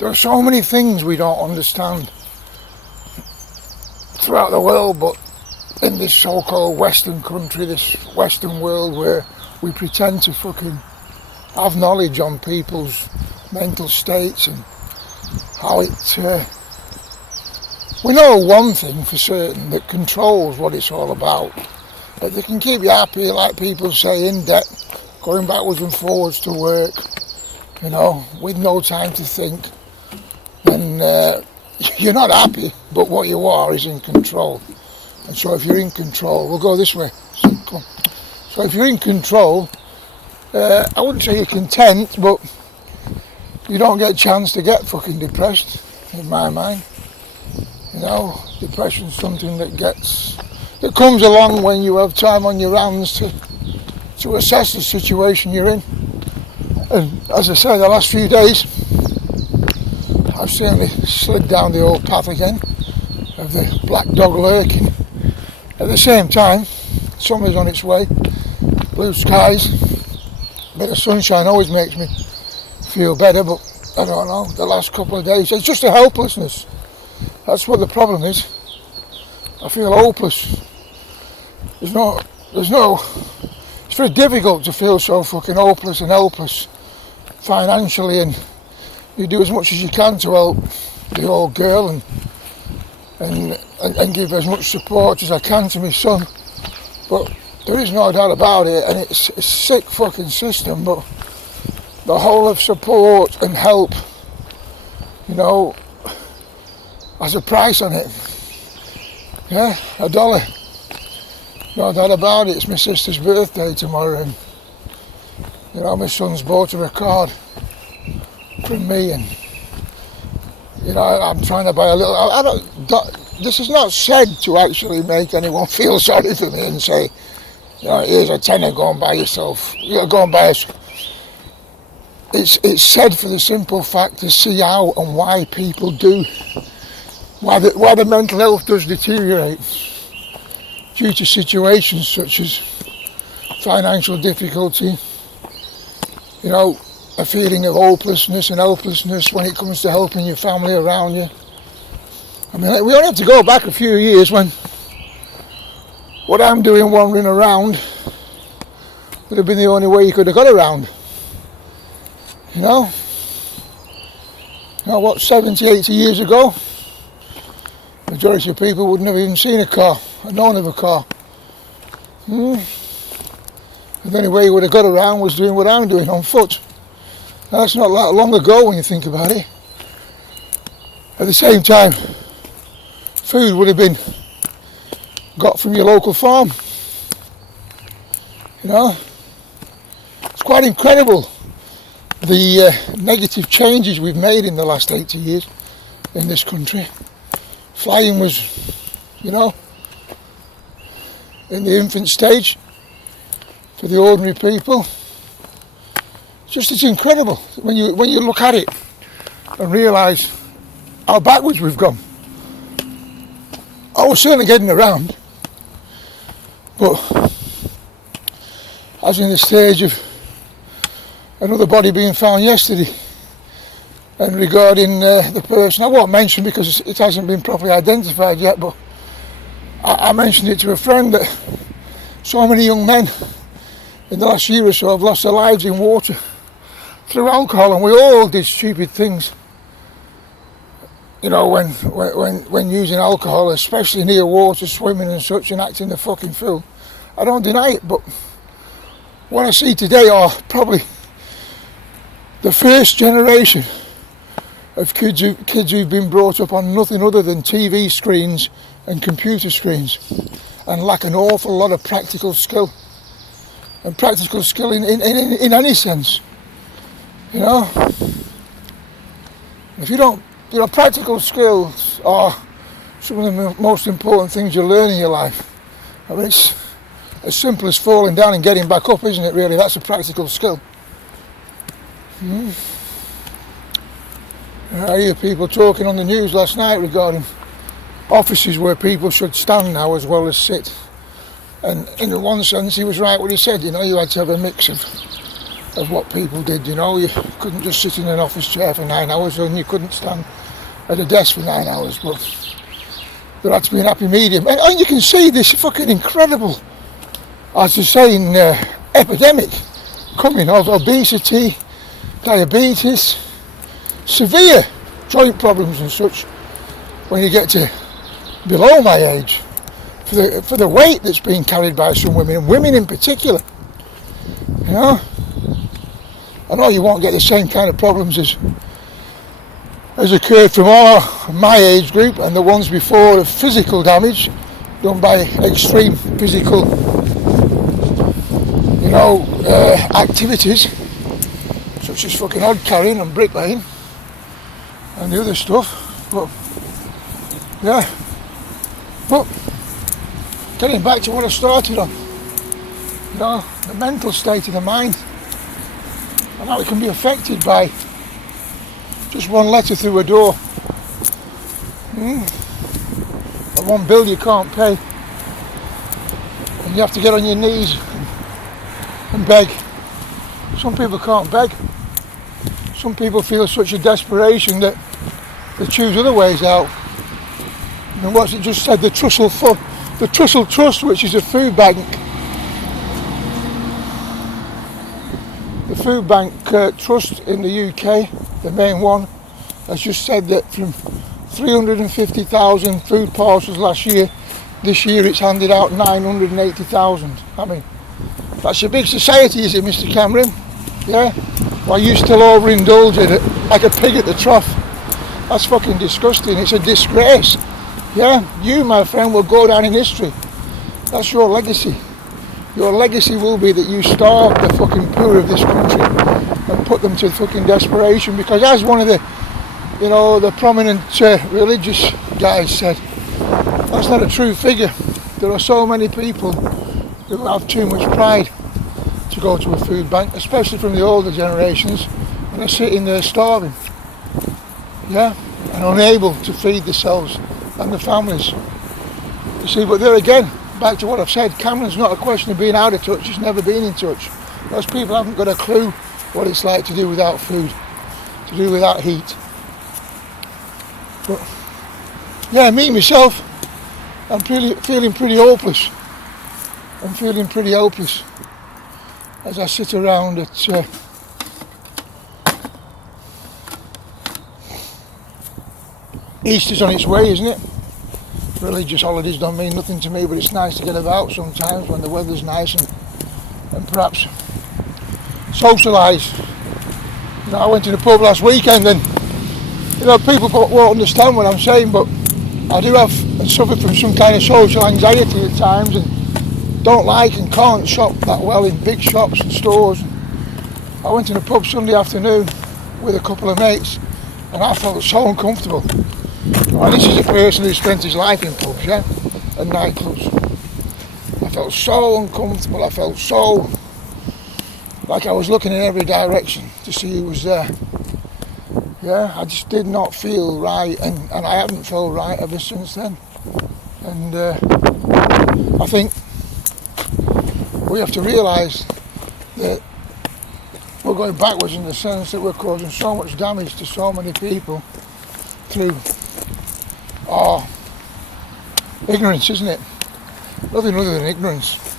There are so many things we don't understand throughout the world, but in this so-called Western country, this Western world where we pretend to fucking have knowledge on people's mental states and how it... we know one thing for certain that controls what it's all about. That they can keep you happy, like people say, in debt, going backwards and forwards to work, you know, with no time to think. And you're not happy, but what you are is in control. And so if you're in control, we'll go this way. So if you're in control, I wouldn't say you're content, but you don't get a chance to get fucking depressed, in my mind. You know, depression's something that comes along when you have time on your hands to assess the situation you're in. And as I say, the last few days, I've certainly slid down the old path again of the black dog lurking. At the same time, summer's on its way, blue skies, a bit of sunshine always makes me feel better, but I don't know, the last couple of days, it's just a helplessness. That's what the problem is. I feel hopeless. It's very difficult to feel so fucking hopeless and helpless financially, and you do as much as you can to help the old girl and give as much support as I can to my son, but there is no doubt about it, and it's a sick fucking system, but the whole of support and help, you know, has a price on it. Yeah, $1. No doubt about it. It's my sister's birthday tomorrow, and you know, my son's bought her a card from me, and you know, I'm trying to buy a little. This is not said to actually make anyone feel sorry for me and say, you know, here's a tenner, go and buy yourself. You know, go and buy us. It's said for the simple fact to see how and why people do. Why the mental health does deteriorate due to situations such as financial difficulty, you know, a feeling of hopelessness and helplessness when it comes to helping your family around you. I mean, we only have to go back a few years when what I'm doing wandering around would have been the only way you could have got around. You know? What, 70, 80 years ago? Majority of people wouldn't have even seen a car, or known of a car. The only way you would have got around was doing what I'm doing, on foot. Now, that's not that long ago when you think about it. At the same time, food would have been got from your local farm. You know? It's quite incredible the negative changes we've made in the last 80 years in this country. Flying was, you know, in the infant stage for the ordinary people. It's incredible when you look at it and realise how backwards we've gone. I was certainly getting around, but I was in the stage of another body being found yesterday. And regarding the person, I won't mention because it hasn't been properly identified yet, but I mentioned it to a friend that so many young men in the last year or so have lost their lives in water through alcohol, and we all did stupid things. You know, when using alcohol, especially near water, swimming and such, and acting the fucking fool. I don't deny it, but what I see today are probably the first generation of kids who've been brought up on nothing other than TV screens and computer screens and lack an awful lot of practical skill, and practical skill in any sense, you know. If you don't, you know, practical skills are some of the most important things you learn in your life. I mean, it's as simple as falling down and getting back up, isn't it, really? That's a practical skill. I hear people talking on the news last night regarding offices where people should stand now as well as sit. And in one sense, he was right what he said. You know, you had to have a mix of as what people did, you know. You couldn't just sit in an office chair for 9 hours, and you couldn't stand at a desk for 9 hours, but there had to be an happy medium. And you can see this fucking incredible, as they're saying, epidemic coming of obesity, diabetes, severe joint problems and such when you get to below my age, for the weight that's being carried by some women, and women in particular, you know. I know you won't get the same kind of problems as occurred from my age group and the ones before, of physical damage done by extreme physical, you know, activities such as fucking odd carrying and bricklaying and the other stuff. But yeah, but getting back to what I started on, you know, the mental state of the mind and how it can be affected by just one letter through a door, and one bill you can't pay, and you have to get on your knees and beg. Some people can't beg. Some people feel such a desperation that they choose other ways out. And what's it just said? The Trussell Trust, which is a food bank. The food bank trust in the UK, the main one, has just said that from 350,000 food parcels last year, this year it's handed out 980,000. I mean, that's a big society, is it, Mr. Cameron? Yeah? While you still overindulge in it like a pig at the trough. That's fucking disgusting. It's a disgrace. Yeah? You, my friend, will go down in history. That's your legacy. Your legacy will be that you starved the fucking poor of this country and put them to fucking desperation, because as one of the, you know, the prominent religious guys said, that's not a true figure. There are so many people who have too much pride to go to a food bank, especially from the older generations, and are sitting there starving, yeah, and unable to feed themselves and their families. You see, but there again, back to what I've said, Cameron's not a question of being out of touch, he's never been in touch. Those people haven't got a clue what it's like to do without food, to do without heat. But yeah, me myself, I'm feeling pretty hopeless. I'm feeling pretty hopeless as I sit around at Easter's on its way, isn't it? Religious holidays don't mean nothing to me, but it's nice to get about sometimes when the weather's nice and perhaps socialise. You know, I went to the pub last weekend, and you know, people won't understand what I'm saying, but I do have and suffer from some kind of social anxiety at times, and don't like and can't shop that well in big shops and stores. I went to the pub Sunday afternoon with a couple of mates, and I felt so uncomfortable. Well, this is a person who spent his life in pubs, yeah, and nightclubs. I felt so uncomfortable. I felt so like I was looking in every direction to see who was there. Yeah, I just did not feel right, and I haven't felt right ever since then. And I think we have to realise that we're going backwards in the sense that we're causing so much damage to so many people through our ignorance, isn't it? Nothing other than ignorance.